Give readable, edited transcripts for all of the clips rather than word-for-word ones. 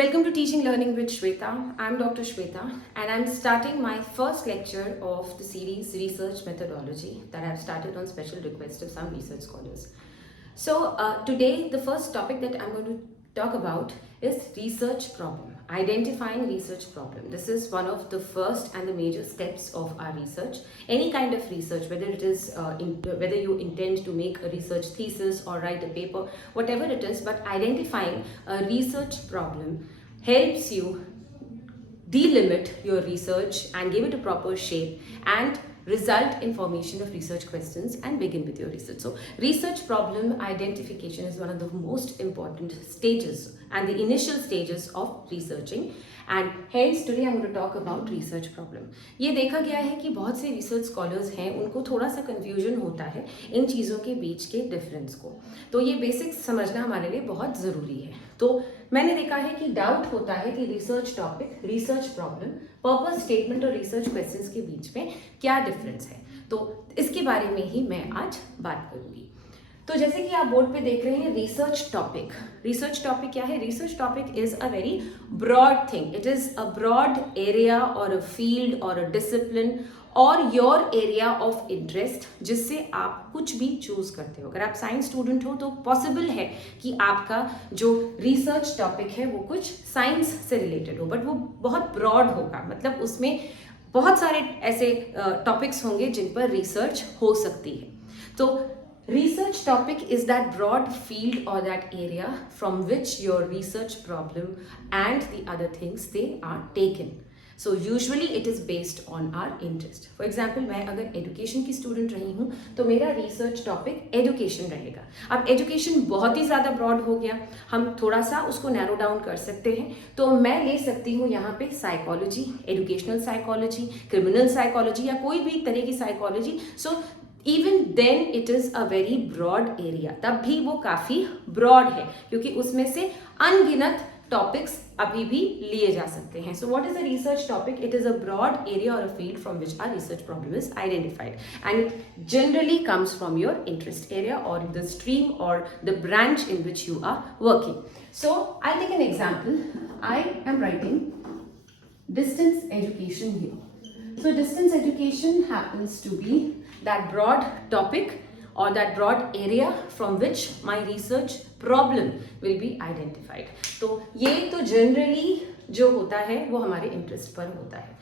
Welcome to Teaching Learning with Shweta. I'm Dr. Shweta and I'm starting my first lecture of the series Research Methodology that I've started on special request of some research scholars. So today the first topic that I'm going to talk about is research problem, identifying research problem. This is one of the first and the major steps of our research. Any kind of research, whether it is whether you intend to make a research thesis or write a paper, whatever it is, but identifying a research problem helps you delimit your research and give it a proper shape and result in formation of research questions and begin with your research. So research problem identification is one of the most important stages and the initial stages of researching, and hence today I'm going to talk about research problem. ये देखा गया है कि बहुत से research scholars हैं, उनको थोड़ा सा कंफ्यूजन होता है इन चीज़ों के बीच के डिफरेंस को, तो ये बेसिक समझना हमारे लिए बहुत ज़रूरी है. तो मैंने देखा है कि डाउट होता है कि research topic, research problem, purpose statement और रिसर्च क्वेश्चंस के बीच में क्या डिफरेंस है, तो इसके बारे में ही मैं आज बात करूंगी. तो जैसे कि आप बोर्ड पे देख रहे हैं रिसर्च टॉपिक. रिसर्च टॉपिक क्या है? Research topic is a very broad thing. It is a broad area और अ फील्ड और अ डिसिप्लिन और योर एरिया ऑफ इंटरेस्ट जिससे आप कुछ भी चूज करते हो. अगर आप साइंस स्टूडेंट हो तो पॉसिबल है कि आपका जो रिसर्च टॉपिक है वो कुछ साइंस से रिलेटेड हो, बट वो बहुत ब्रॉड होगा. मतलब उसमें बहुत सारे ऐसे टॉपिक्स होंगे जिन पर रिसर्च हो सकती है. तो research topic is that broad field or that area from which your research problem and the other things they are taken. So usually it is based on our interest. For example, मैं अगर education की student रही हूँ तो मेरा research topic education रहेगा. अब education बहुत ही ज़्यादा broad हो गया, हम थोड़ा सा उसको narrow down कर सकते हैं. तो मैं ले सकती हूँ यहाँ पे psychology, educational psychology, criminal psychology या कोई भी तरह की psychology. So even then it is a very broad area. तब भी वो काफ़ी broad है क्योंकि उसमें से अनगिनत टॉपिक्स अभी भी लिए जा सकते हैं. So what is a research topic? It is a broad area or a field from which our research problem is identified, and it generally comes from your interest area or the stream or the branch in which you are working. So I'll take an example. I am writing distance education here. So distance education happens to be that broad topic or that broad area from which my research problem will be identified. तो ये तो generally जो होता है वो हमारे interest पर होता है.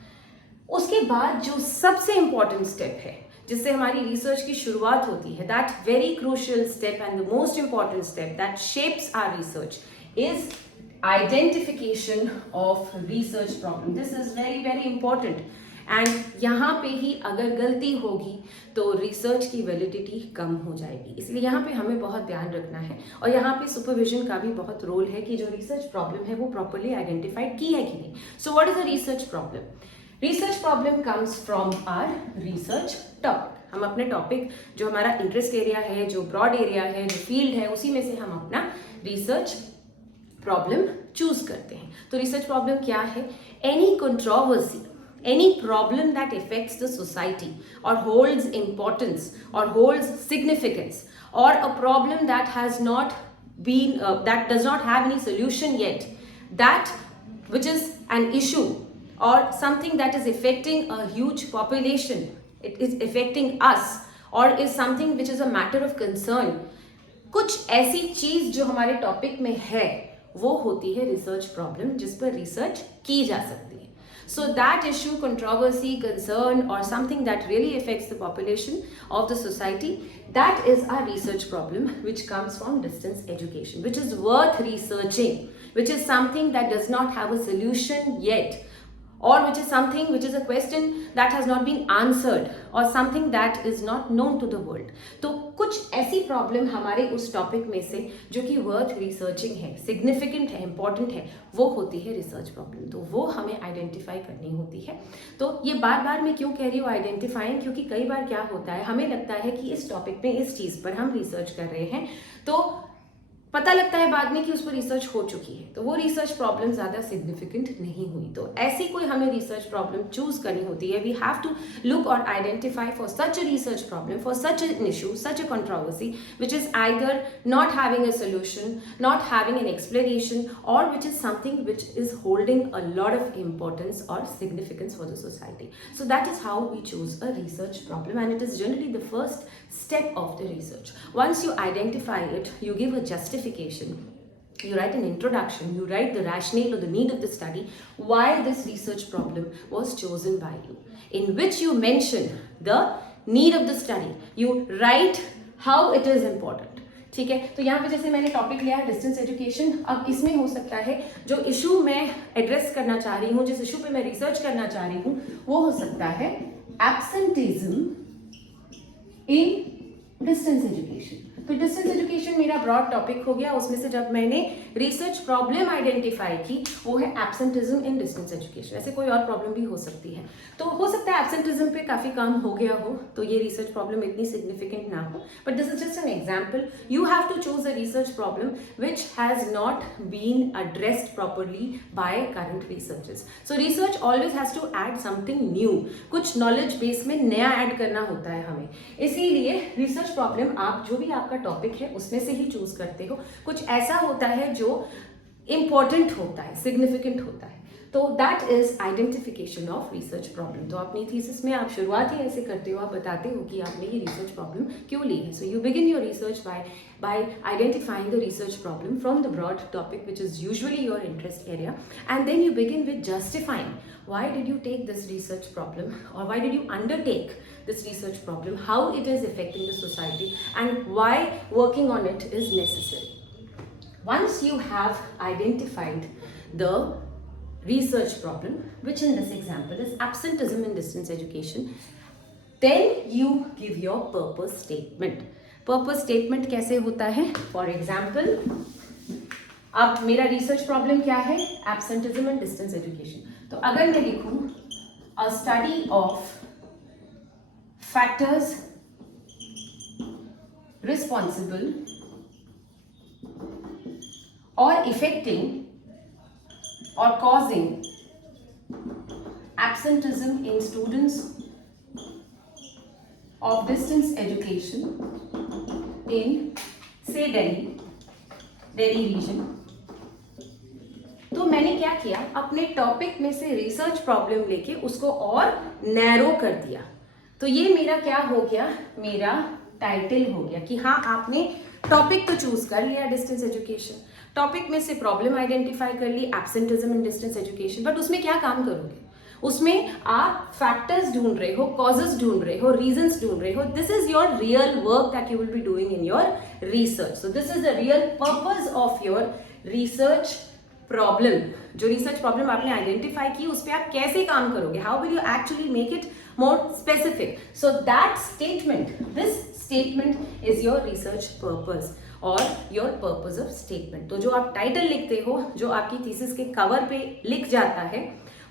उसके बाद जो सबसे इम्पॉर्टेंट स्टेप है जिससे हमारी रिसर्च की शुरुआत होती है, that very crucial step and the most important step that shapes our research is identification of research problem. This is very very important. And यहाँ पे ही अगर गलती होगी तो रिसर्च की वैलिडिटी कम हो जाएगी. इसलिए यहाँ पे हमें बहुत ध्यान रखना है और यहाँ पे सुपरविजन का भी बहुत रोल है कि जो रिसर्च प्रॉब्लम है वो प्रॉपरली आइडेंटिफाइड की है कि नहीं. So what is a research problem? Research problem comes from our research topic. हम अपने टॉपिक जो हमारा इंटरेस्ट एरिया है, जो ब्रॉड एरिया है, जो फील्ड है, उसी में से हम अपना रिसर्च प्रॉब्लम चूज करते हैं. तो रिसर्च प्रॉब्लम क्या है? Any controversy, any problem that affects the society or holds importance or holds significance, or a problem that has not been that does not have any solution yet, that which is an issue or something that is affecting a huge population, it is affecting us or is something which is a matter of concern. कुछ ऐसी चीज जो हमारे topic में है वो होती है रिसर्च प्रॉब्लम जिस पर रिसर्च की जा सकती है. So that issue, controversy, concern or something that really affects the population of the society, that is our research problem which comes from distance education, which is worth researching, which is something that does not have a solution yet, or which is something which is a question that has not been answered or something that is not known to the world. तो कुछ ऐसी problem हमारे उस topic में से जो कि worth researching है, सिग्निफिकेंट है, इंपॉर्टेंट है, वो होती है रिसर्च प्रॉब्लम. तो वो हमें आइडेंटिफाई करनी होती है. तो ये बार बार मैं क्यों कह रही हूँ आइडेंटिफाइंग, क्योंकि कई बार क्या होता है हमें लगता है कि इस टॉपिक पे, इस चीज़ पर हम रिसर्च कर रहे हैं तो पता लगता है बाद में कि उस पर रिसर्च हो चुकी है, तो वो रिसर्च प्रॉब्लम ज़्यादा सिग्निफिकेंट नहीं हुई। तो ऐसी कोई हमें रिसर्च प्रॉब्लम चूज करनी होती है, वी हैव टू लुक और identify for such a research problem, for such an issue, such a controversy which is either not having a solution, not having an explanation, और which is something which is holding a lot of importance और significance for the society. So that is how we choose a research problem, and it is generally the first step of the research. Once you identify it, you give a justification, you write an introduction, you write the rationale or the need of the study, why this research problem was chosen by you, in which you mention the need of the study, you write how it is important. ठीक है, तो यहाँ पे जैसे मैंने topic लिया है distance education. अब इसमें हो सकता है जो इशू मैं एड्रेस करना चाह रही हूँ, जिस इशू पे मैं रिसर्च करना चाह रही हूँ, वो हो सकता है एब्सेंटिज्म इन डिस्टेंस एजुकेशन। तो डिस्टेंस एजुकेशन मेरा ब्रॉड टॉपिक हो गया। उसमें से जब मैंने रिसर्च प्रॉब्लम आइडेंटिफाई की, वो है एब्सेंटिज्म इन डिस्टेंस एजुकेशन। ऐसे कोई और प्रॉब्लम भी हो सकती है, तो हो सकता है एब्सेंटिज्म पे काफी काम हो गया हो, तो ये रिसर्च प्रॉब्लम इतनी सिग्निफिकेंट ना हो, but this is just an example. You have to choose a research problem which has not been addressed properly by current researchers. So research always has to add something new, कुछ knowledge base में नया add करना होता है हमें। इसीलिए research problem आप जो भी आपका टॉपिक है उसमें से ही चूज करते हो। कुछ ऐसा होता है जो इंपॉर्टेंट होता है, सिग्निफिकेंट होता है, तो that is identification of research problem. तो अपनी थीसिस में आप शुरुआत ही ऐसे करते हो, आप बताते हो कि आपने ये रिसर्च प्रॉब्लम क्यों ली है। So you begin your research by identifying the research problem from the broad topic which is usually your interest area, and then you begin with justifying why did you take this research problem, or why did you undertake this research problem, how it is affecting the society, and why working on it is necessary. Once you have identified the research problem, which in this example is absenteeism in distance education, then you give your purpose statement. Purpose statement कैसे होता है? For example, अब मेरा research problem क्या है? Absenteeism in distance education. तो अगर मैं लिखूं अ स्टडी ऑफ फैक्टर्स रिस्पॉन्सिबल और इफेक्टिंग और causing absenteeism in students of distance education in say Delhi region। तो मैंने क्या किया, अपने टॉपिक में से रिसर्च प्रॉब्लम लेके उसको और नैरो कर दिया। तो ये मेरा क्या हो गया, मेरा टाइटल हो गया कि हाँ आपने टॉपिक तो चूज कर लिया डिस्टेंस एजुकेशन, टॉपिक में से प्रॉब्लम आइडेंटिफाई कर ली absenteeism in distance education, but उसमें क्या काम करोगे? उसमें आप फैक्टर्स ढूंढ रहे हो, कॉजेस ढूंढ रहे हो, रीजंस ढूंढ रहे हो। This is your real work that you will be doing in your research. So this is the real purpose of your research problem. जो रिसर्च प्रॉब्लम आपने आइडेंटिफाई की, उस पर आप कैसे काम करोगे, how will you actually make it more specific. So that statement, this statement is your research purpose or your purpose of statement. तो जो आप टाइटल लिखते हो, जो आपकी थीसिस के कवर पे लिख जाता है,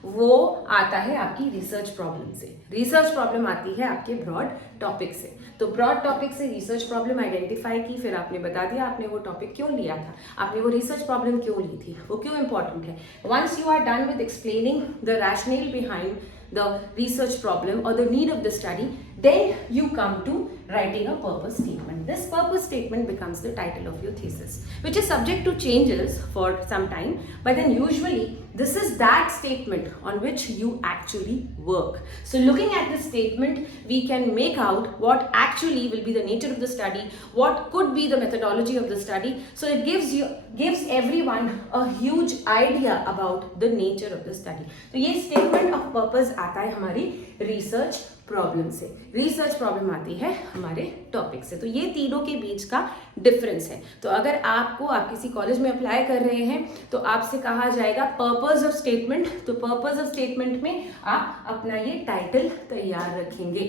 वो आता है आपकी रिसर्च प्रॉब्लम से। रिसर्च प्रॉब्लम आती है आपके ब्रॉड टॉपिक से। तो ब्रॉड टॉपिक से रिसर्च प्रॉब्लम आइडेंटिफाई की, फिर आपने बता दिया आपने वो टॉपिक क्यों लिया था, आपने वो रिसर्च प्रॉब्लम क्यों ली थी, वो क्यों इंपॉर्टेंट है। Once you are done with explaining the rationale behind the research problem or the need of the study, then you come to writing a purpose statement. This purpose statement becomes the title of your thesis, which is subject to changes for some time, but then usually this is that statement on which you actually work. So looking at this statement, we can make out what actually will be the nature of the study, what could be the methodology of the study. So it gives everyone a huge idea about the nature of the study. तो ये statement of purpose आता है हमारी research problem से, research problem आती है हमारे topic से। तो ये तीनों के बीच का डिफरेंस है। तो अगर आप किसी कॉलेज में अप्लाई कर रहे हैं तो आपसे कहा जाएगा पर्पस ऑफ स्टेटमेंट। तो पर्पस ऑफ स्टेटमेंट में आप अपना ये टाइटल तैयार रखेंगे।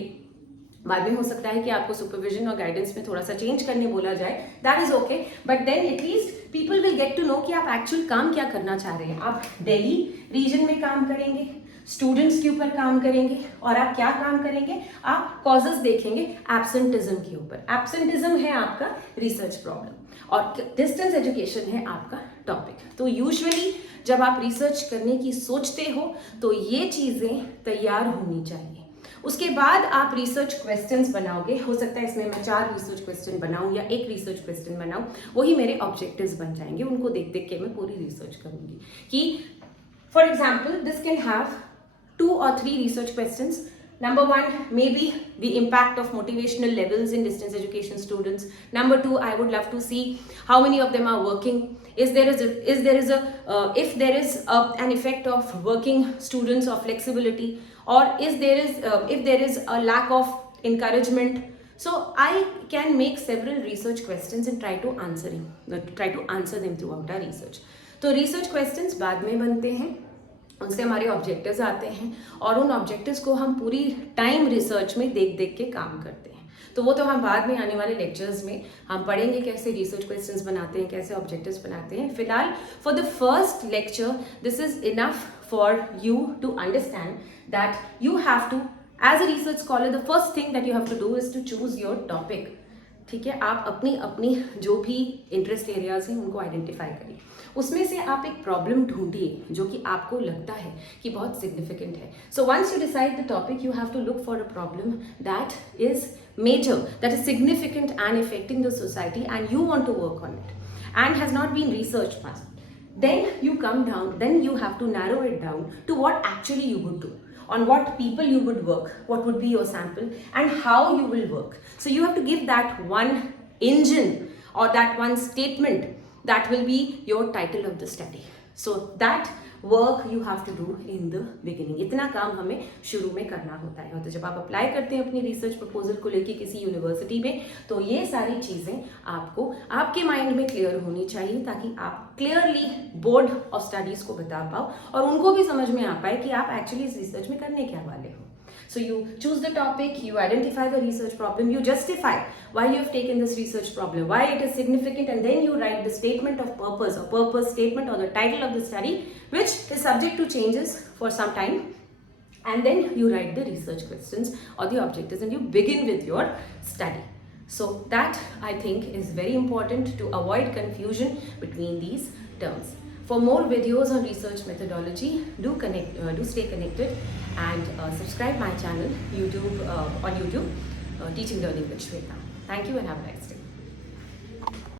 बाद में हो सकता है कि आपको सुपरविजन और गाइडेंस में थोड़ा सा चेंज करने बोला जाए, that is okay, but then at least people will get to know कि आप एक्चुअल काम क्या करना चाह रहे हैं। आप दिल्ली रीजन में काम करेंगे, स्टूडेंट्स के ऊपर काम करेंगे, और आप क्या काम करेंगे, आप कॉजेस देखेंगे एब्सेंटिज्म के ऊपर। एब्सेंटिज्म है आपका रिसर्च प्रॉब्लम। और डिस्टेंस एजुकेशन है आपका टॉपिक। तो यूजुअली जब आप रिसर्च करने की सोचते हो तो ये चीज़ें तैयार होनी चाहिए। उसके बाद आप रिसर्च क्वेश्चंस बनाओगे। हो सकता है इसमें मैं 4 रिसर्च क्वेश्चन बनाऊं या 1 रिसर्च क्वेश्चन बनाऊं, वही मेरे ऑब्जेक्टिव्स बन जाएंगे। उनको देख देख के मैं पूरी रिसर्च करूंगी कि for example this can have 2 or 3 research questions. Number 1, maybe the impact of motivational levels in distance education students. Number 2, I would love to see how many of them are working. If there is an effect of working students or flexibility, or if there is a lack of encouragement. So I can make several research questions and try to answer them throughout our research. तो research questions बाद में बनते हैं, उनसे हमारे objectives आते हैं और उन ऑब्जेक्टिव्स को हम पूरी टाइम रिसर्च में देख देख के काम करते हैं। तो वो तो हम बाद में आने वाले लेक्चर्स में हम पढ़ेंगे कैसे रिसर्च क्वेश्चंस बनाते हैं, कैसे ऑब्जेक्टिव्स बनाते हैं। फिलहाल for the first lecture this is enough for you to understand that you have to as a research scholar the first thing that you have to do is to choose your topic. ठीक है, आप अपनी अपनी जो भी interest areas हैं उनको identify करिए। उसमें से आप एक प्रॉब्लम ढूंढिए जो कि आपको लगता है कि बहुत सिग्निफिकेंट है। So once you decide the topic you have to look for a problem that is major, that is significant and affecting the society and you want to work on it and has not been research pass. Then you come down, then you have to narrow it down to what actually you would do, on what people you would work, what would be your sample, and how you will work. So you have to give that one engine or that one statement that will be your title of the study. So that work you have to do in the beginning. इतना काम हमें शुरू में करना होता है। तो जब आप अप्लाई करते हैं अपनी रिसर्च प्रपोजल को लेके किसी यूनिवर्सिटी में, तो ये सारी चीज़ें आपको आपके माइंड में क्लियर होनी चाहिए ताकि आप क्लियरली बोर्ड ऑफ स्टडीज़ को बता पाओ और उनको भी समझ में आ पाए कि आप एक्चुअली इस रिसर्च में करने क्या वाले हो। So you choose the topic, you identify the research problem, you justify why you have taken this research problem, why it is significant, and then you write the statement of purpose or purpose statement or the title of the study, which is subject to changes for some time. And then you write the research questions or the objectives and you begin with your study. So that I think is very important to avoid confusion between these terms. For more videos on research methodology, do stay connected and subscribe my channel on YouTube, Teaching Learning with Shweta. Thank you and have a nice day.